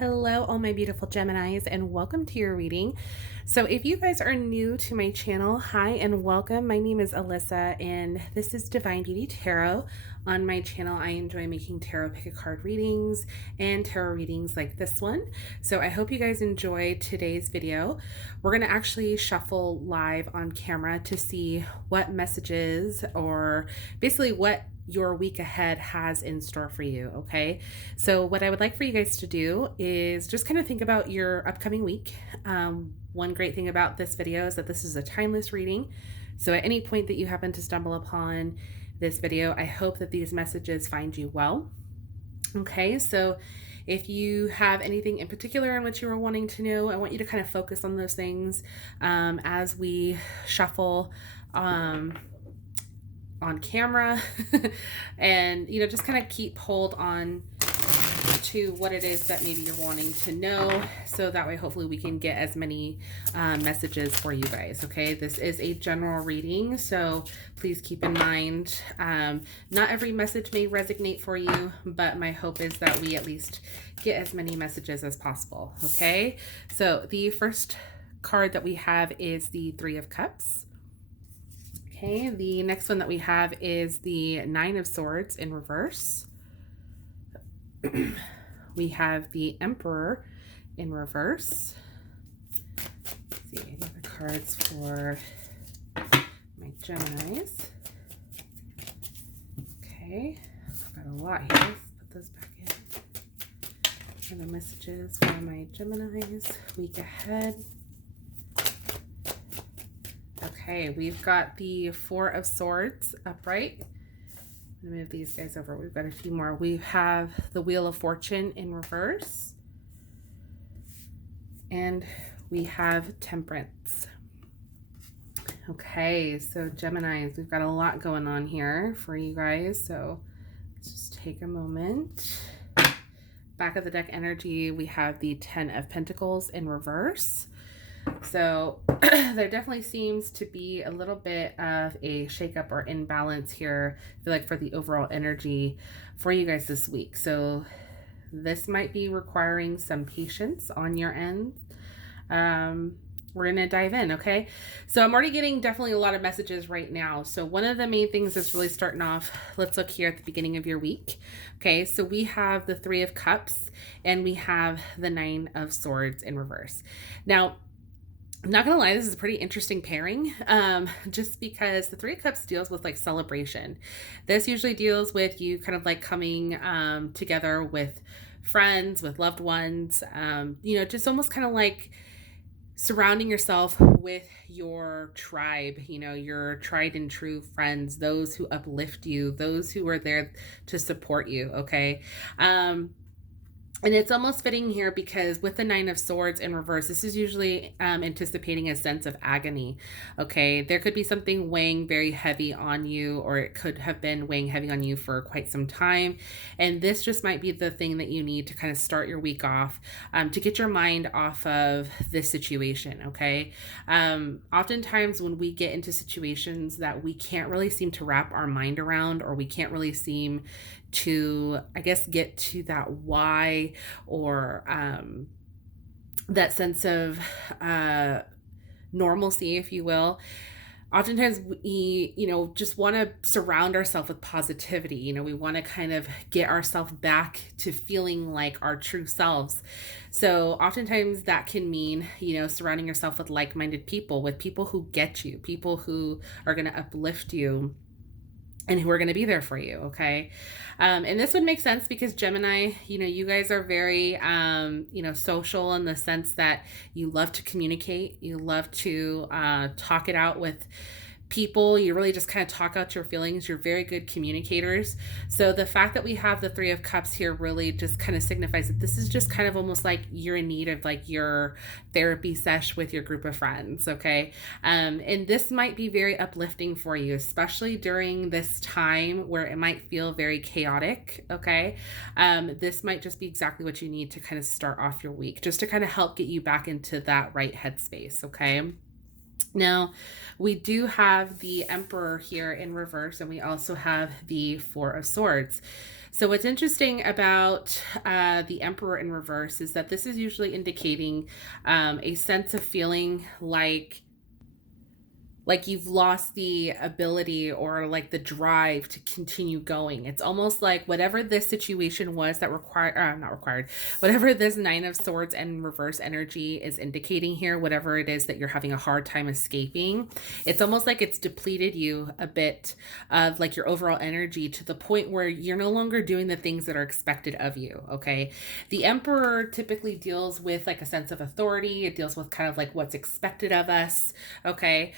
Hello, all my beautiful Geminis, and welcome to your reading. So, if you guys are new to my channel, hi and welcome. My name is Alyssa, and this is Divine Beauty Tarot. On my channel, I enjoy making tarot pick a card readings and tarot readings like this one. So, I hope you guys enjoy today's video. We're going to actually shuffle live on camera to see what messages or basically what your week ahead has in store for you. Okay, so what I would like for you guys to do is just kind of think about your upcoming week. One great thing about this video is that this is a timeless reading, so at any point that you happen to stumble upon this video, I hope that these messages find you well. Okay, so if you have anything in particular in which you were wanting to know, I want you to kind of focus on those things as we shuffle on camera and just kind of keep hold on to what it is that maybe you're wanting to know, so that way hopefully we can get as many messages for you guys. Okay, this is a general reading, so please keep in mind not every message may resonate for you, but my hope is that we at least get as many messages as possible. Okay, so the first card that we have is the Three of Cups. Okay, the next one that we have is the Nine of Swords in reverse. We have the Emperor in reverse. Let's see, any other cards for my Geminis? Okay, I've got a lot here. Let's put those back in. Other messages for my Geminis week ahead. Okay, we've got the Four of Swords upright. I'm going to move these guys over. We've got a few more. We have the Wheel of Fortune in reverse. And we have Temperance. Okay, so Geminis, we've got a lot going on here for you guys. So let's just take a moment. Back of the deck energy, we have the Ten of Pentacles in reverse. So there definitely seems to be a little bit of a shakeup or imbalance here, I feel like, for the overall energy for you guys this week. So this might be requiring some patience on your end. We're going to dive in, okay? So I'm already getting definitely a lot of messages right now. So one of the main things is really starting off, let's look here at the beginning of your week. Okay, so we have the Three of Cups and we have the Nine of Swords in reverse. Now, I'm not gonna lie, this is a pretty interesting pairing, just because the Three of Cups deals with like celebration. This usually deals with you kind of like coming together with friends, with loved ones, just almost kind of like surrounding yourself with your tribe, your tried and true friends, those who uplift you, those who are there to support you, okay? And it's almost fitting here because with the Nine of Swords in reverse, this is usually anticipating a sense of agony, okay? There could be something weighing very heavy on you, or it could have been weighing heavy on you for quite some time. And this just might be the thing that you need to kind of start your week off to get your mind off of this situation, okay? Oftentimes when we get into situations that we can't really seem to wrap our mind around, or we can't really seem to, I guess, get to that why, or that sense of normalcy, if you will. Oftentimes we, just want to surround ourselves with positivity. We want to kind of get ourselves back to feeling like our true selves. So oftentimes that can mean, surrounding yourself with like-minded people, with people who get you, people who are going to uplift you, and who are going to be there for you, okay? And this would make sense because Gemini, you guys are very, social in the sense that you love to communicate. You love to talk it out with people. You really just kind of talk out your feelings. You're very good communicators. So the fact that we have the Three of Cups here really just kind of signifies that this is just kind of almost like you're in need of like your therapy sesh with your group of friends, okay? And this might be very uplifting for you, especially during this time where it might feel very chaotic, okay? This might just be exactly what you need to kind of start off your week, just to kind of help get you back into that right headspace, okay? Now, we do have the Emperor here in reverse, and we also have the Four of Swords. So what's interesting about the Emperor in reverse is that this is usually indicating a sense of feeling like you've lost the ability or like the drive to continue going. It's almost like whatever this situation was that not required, whatever this Nine of Swords and reverse energy is indicating here, whatever it is that you're having a hard time escaping, it's almost like it's depleted you a bit of like your overall energy to the point where you're no longer doing the things that are expected of you. Okay. The Emperor typically deals with like a sense of authority. It deals with kind of like what's expected of us. Okay.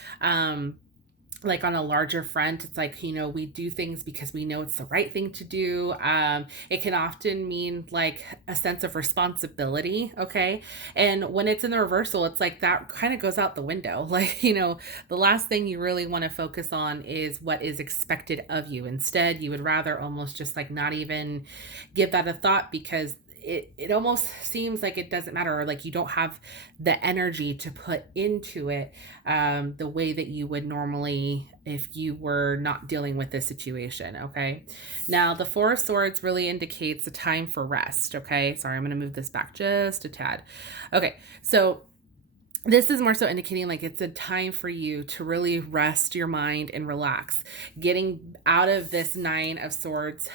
Like on a larger front, it's like, we do things because we know it's the right thing to do. It can often mean like a sense of responsibility. Okay. And when it's in the reversal, it's like that kind of goes out the window. Like, the last thing you really want to focus on is what is expected of you. Instead, you would rather almost just like not even give that a thought, because it almost seems like it doesn't matter, or like you don't have the energy to put into it the way that you would normally if you were not dealing with this situation. Okay. Now the Four of Swords really indicates a time for rest. Okay. Sorry, I'm going to move this back just a tad. Okay. So this is more so indicating like it's a time for you to really rest your mind and relax, getting out of this Nine of Swords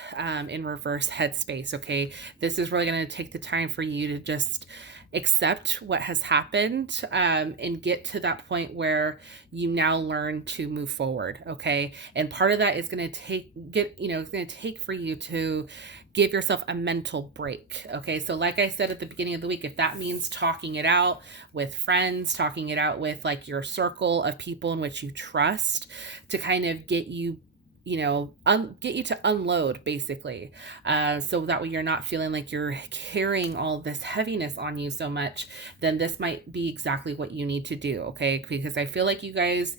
in reverse headspace. Okay. This is really going to take the time for you to just accept what has happened and get to that point where you now learn to move forward. Okay. And part of that is going to it's going to take for you to give yourself a mental break. Okay. So like I said at the beginning of the week, if that means talking it out with friends, talking it out with like your circle of people in which you trust to kind of get you to unload basically. So that way you're not feeling like you're carrying all this heaviness on you so much, then this might be exactly what you need to do. Okay. Because I feel like you guys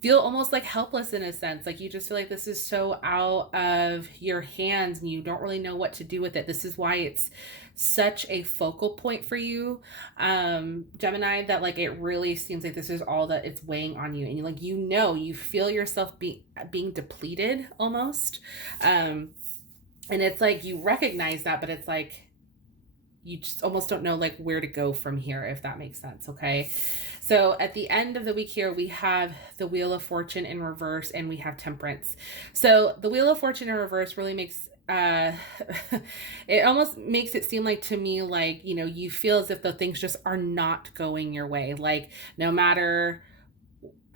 feel almost like helpless in a sense. Like you just feel like this is so out of your hands and you don't really know what to do with it. This is why it's such a focal point for you, Gemini, that like it really seems like this is all that it's weighing on you. And you feel yourself being depleted almost. And it's like you recognize that, but it's like you just almost don't know like where to go from here, if that makes sense. Okay. So at the end of the week here, we have the Wheel of Fortune in reverse and we have Temperance. So the Wheel of Fortune in reverse really makes it almost makes it seem like to me like, you feel as if the things just are not going your way. Like no matter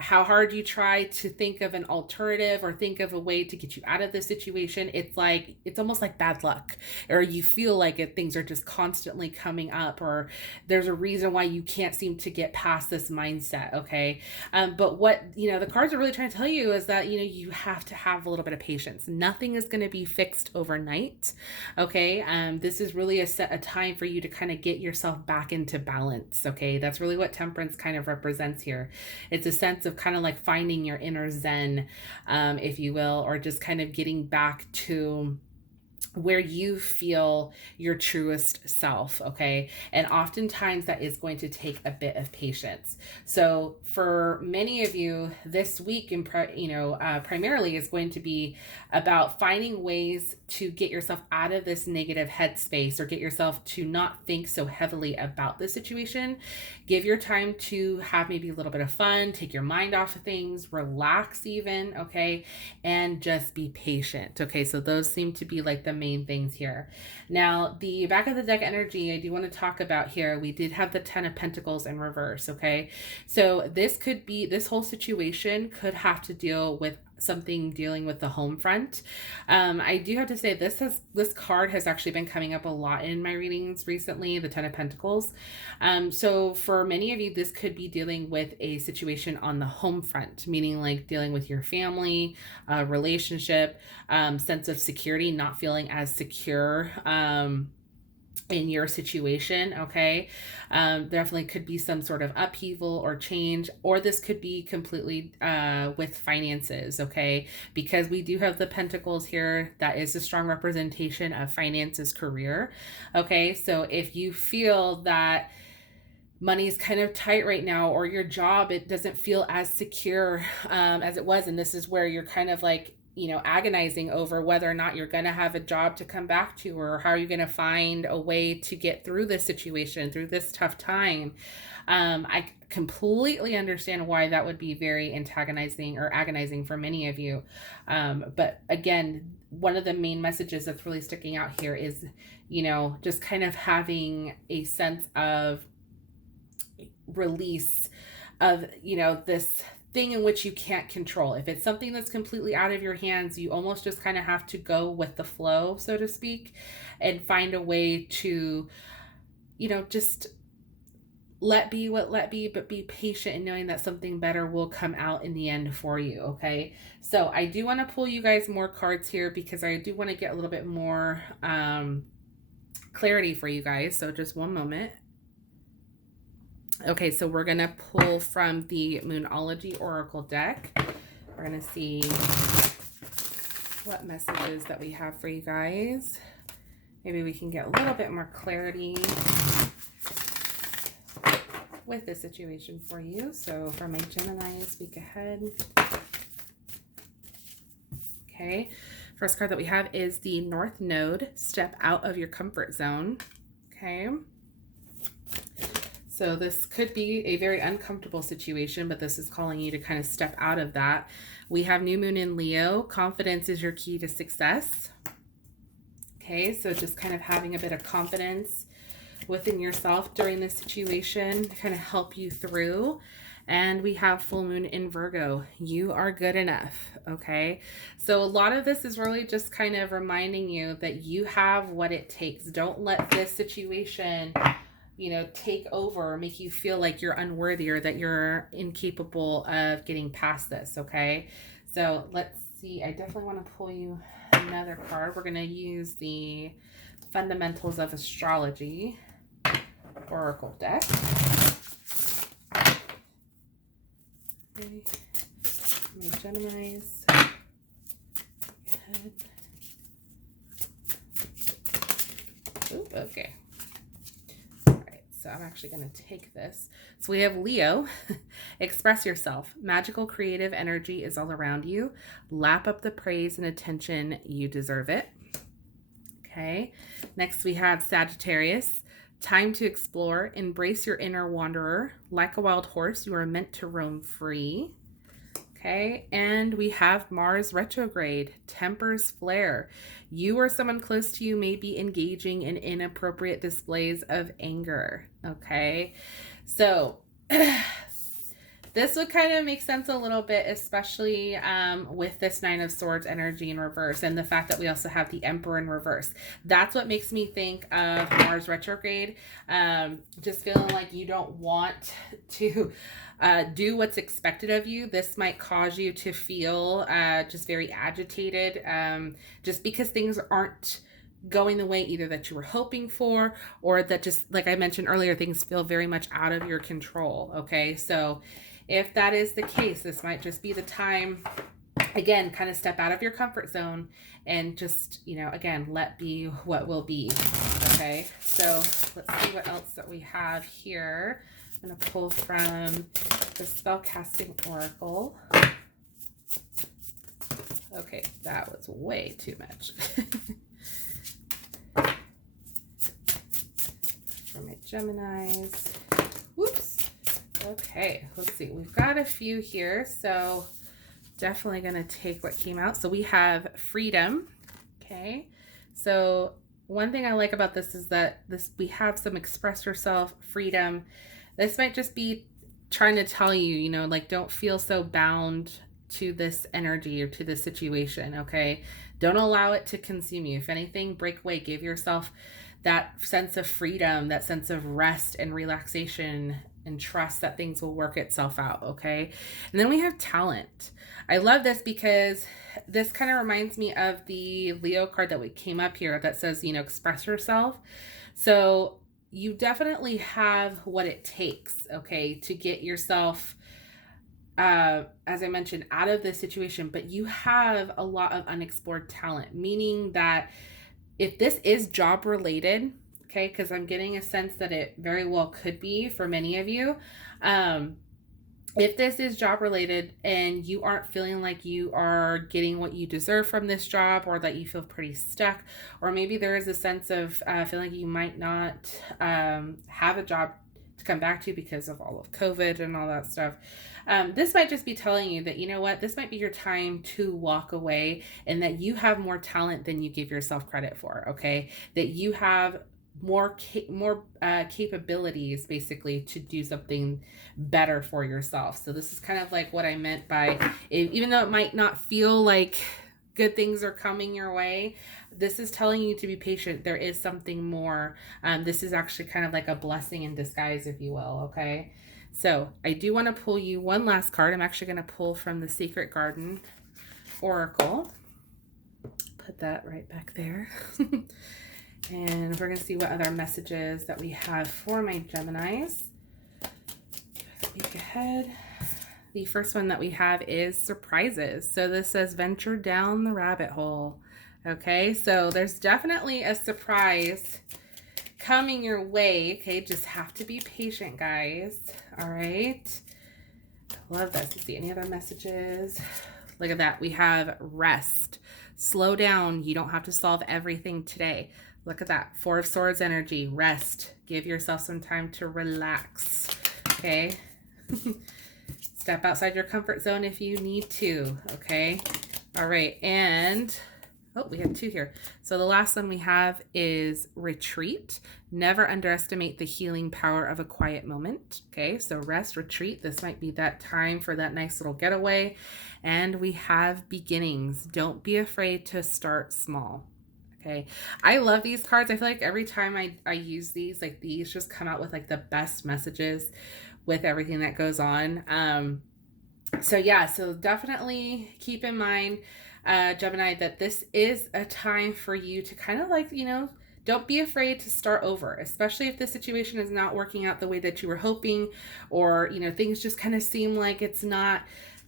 how hard you try to think of an alternative or think of a way to get you out of this situation, it's almost like bad luck, or you feel like things are just constantly coming up, or there's a reason why you can't seem to get past this mindset. Okay. But what, the cards are really trying to tell you is that, you have to have a little bit of patience. Nothing is going to be fixed overnight. Okay. This is really a time for you to kind of get yourself back into balance. Okay. That's really what Temperance kind of represents here. It's a sense of kind of like finding your inner zen, if you will, or just kind of getting back to where you feel your truest self. Okay. And oftentimes that is going to take a bit of patience. So for many of you this week, primarily is going to be about finding ways to get yourself out of this negative headspace, or get yourself to not think so heavily about the situation. Give your time to have maybe a little bit of fun, take your mind off of things, relax even. Okay. And just be patient. Okay. So those seem to be like the main things here. Now, the back of the deck energy I do want to talk about here, we did have the Ten of Pentacles in reverse. Okay. So this whole situation could have to deal with something dealing with the home front. I do have to say this card has actually been coming up a lot in my readings recently, the Ten of Pentacles. So for many of you, this could be dealing with a situation on the home front, meaning like dealing with your family, relationship, sense of security, not feeling as secure, in your situation. Okay. Definitely could be some sort of upheaval or change, or this could be completely with finances. Okay. Because we do have the Pentacles here. That is a strong representation of finances, career. Okay. So if you feel that money is kind of tight right now, or your job, it doesn't feel as secure as it was, and this is where you're kind of like you know, agonizing over whether or not you're going to have a job to come back to, or how you're going to find a way to get through this situation, through this tough time. I completely understand why that would be very antagonizing or agonizing for many of you. But again, one of the main messages that's really sticking out here is, you know, just kind of having a sense of release of, you know, this thing in which you can't control. If it's something that's completely out of your hands, you almost just kind of have to go with the flow, so to speak, and find a way to, you know, just let be what let be, but be patient and knowing that something better will come out in the end for you. Okay. So I do want to pull you guys more cards here because I do want to get a little bit more clarity for you guys. So just one moment. Okay, so we're going to pull from the Moonology Oracle deck. We're going to see what messages that we have for you guys. Maybe we can get a little bit more clarity with the situation for you. So for my Geminis, week ahead. Okay, first card that we have is the North Node. Step out of your comfort zone. Okay. So this could be a very uncomfortable situation, but this is calling you to kind of step out of that. We have New Moon in Leo. Confidence is your key to success. Okay, so just kind of having a bit of confidence within yourself during this situation to kind of help you through. And we have Full Moon in Virgo. You are good enough. Okay, so a lot of this is really just kind of reminding you that you have what it takes. Don't let this situation, you know, take over, make you feel like you're unworthy or that you're incapable of getting past this. Okay, so let's see. I definitely want to pull you another card. We're going to use the Fundamentals of Astrology Oracle deck. Okay. My Geminis. Ooh, okay. So I'm actually going to take this. So we have Leo. Express yourself. Magical creative energy is all around you. Lap up the praise and attention. You deserve it. Okay. Next we have Sagittarius. Time to explore. Embrace your inner wanderer. Like a wild horse, you are meant to roam free. Okay, and we have Mars retrograde. Tempers flare. You or someone close to you may be engaging in inappropriate displays of anger. Okay, so this would kind of make sense a little bit, especially with this Nine of Swords energy in reverse and the fact that we also have the Emperor in reverse. That's what makes me think of Mars retrograde. Just feeling like you don't want to do what's expected of you. This might cause you to feel just very agitated, just because things aren't going the way either that you were hoping for, or that, just like I mentioned earlier, things feel very much out of your control. Okay, so if that is the case, this might just be the time, again, kind of step out of your comfort zone and just, you know, again, let be what will be. Okay, so let's see what else that we have here. I'm going to pull from the Spellcasting Oracle. Okay, that was way too much. For my Geminis. Whoops. Okay, let's see. We've got a few here, so definitely going to take what came out. So we have freedom. Okay, so one thing I like about this is that we have some express yourself, freedom. This might just be trying to tell you, you know, like, don't feel so bound to this energy or to this situation. Okay, don't allow it to consume you. If anything, break away. Give yourself that sense of freedom, that sense of rest and relaxation, and trust that things will work itself out. Okay, and then we have talent. I love this because this kind of reminds me of the Leo card that we came up here that says, you know, express yourself. So you definitely have what it takes, okay, to get yourself, as I mentioned, out of this situation. But you have a lot of unexplored talent, meaning that if this is job related, okay, because I'm getting a sense that it very well could be for many of you, If this is job related and you aren't feeling like you are getting what you deserve from this job, or that you feel pretty stuck, or maybe there is a sense of feeling like you might not have a job to come back to because of all of COVID and all that stuff, this might just be telling you that, you know what, this might be your time to walk away, and that you have more talent than you give yourself credit for, okay? That you have more capabilities basically to do something better for yourself. So this is kind of like what I meant by, even though it might not feel like good things are coming your way, this is telling you to be patient. There is something more. This is actually kind of like a blessing in disguise, if you will, okay? So I do want to pull you one last card. I'm actually going to pull from the Secret Garden Oracle. Put that right back there. And we're going to see what other messages that we have for my Geminis. Peek ahead. The first one that we have is surprises. So this says venture down the rabbit hole. Okay, so there's definitely a surprise coming your way. Okay, just have to be patient, guys. All right. Love this. Let's see any other messages. Look at that. We have rest. Slow down. You don't have to solve everything today. Look at that. Four of Swords energy. Rest. Give yourself some time to relax. Okay. Step outside your comfort zone if you need to. Okay. All right. And oh, we have two here. So the last one we have is retreat. Never underestimate the healing power of a quiet moment. Okay, so rest, retreat. This might be that time for that nice little getaway. And we have beginnings. Don't be afraid to start small. Okay, I love these cards. I feel like every time I use these, like these just come out with like the best messages with everything that goes on. So yeah, so definitely keep in mind, Gemini, that this is a time for you to kind of like, you know, don't be afraid to start over, especially if the situation is not working out the way that you were hoping, or, you know, things just kind of seem like it's not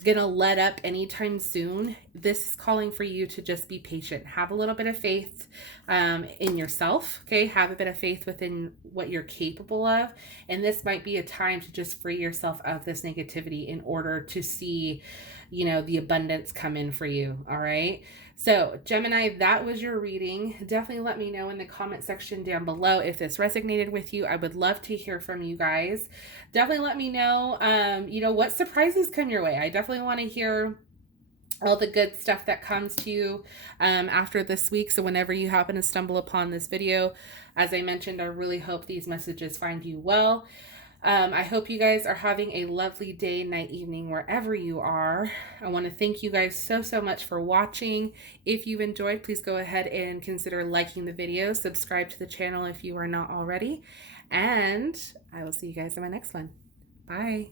gonna let up anytime soon. This is calling for you to just be patient. Have a little bit of faith in yourself, okay? Have a bit of faith within what you're capable of. And this might be a time to just free yourself of this negativity in order to see, you know, the abundance come in for you, all right? So Gemini, that was your reading. Definitely let me know in the comment section down below if this resonated with you. I would love to hear from you guys. Definitely let me know, you know, what surprises come your way. I definitely want to hear all the good stuff that comes to you after this week. So whenever you happen to stumble upon this video, as I mentioned, I really hope these messages find you well. I hope you guys are having a lovely day, night, evening, wherever you are. I want to thank you guys so much for watching. If you've enjoyed, please go ahead and consider liking the video. Subscribe to the channel if you are not already. And I will see you guys in my next one. Bye.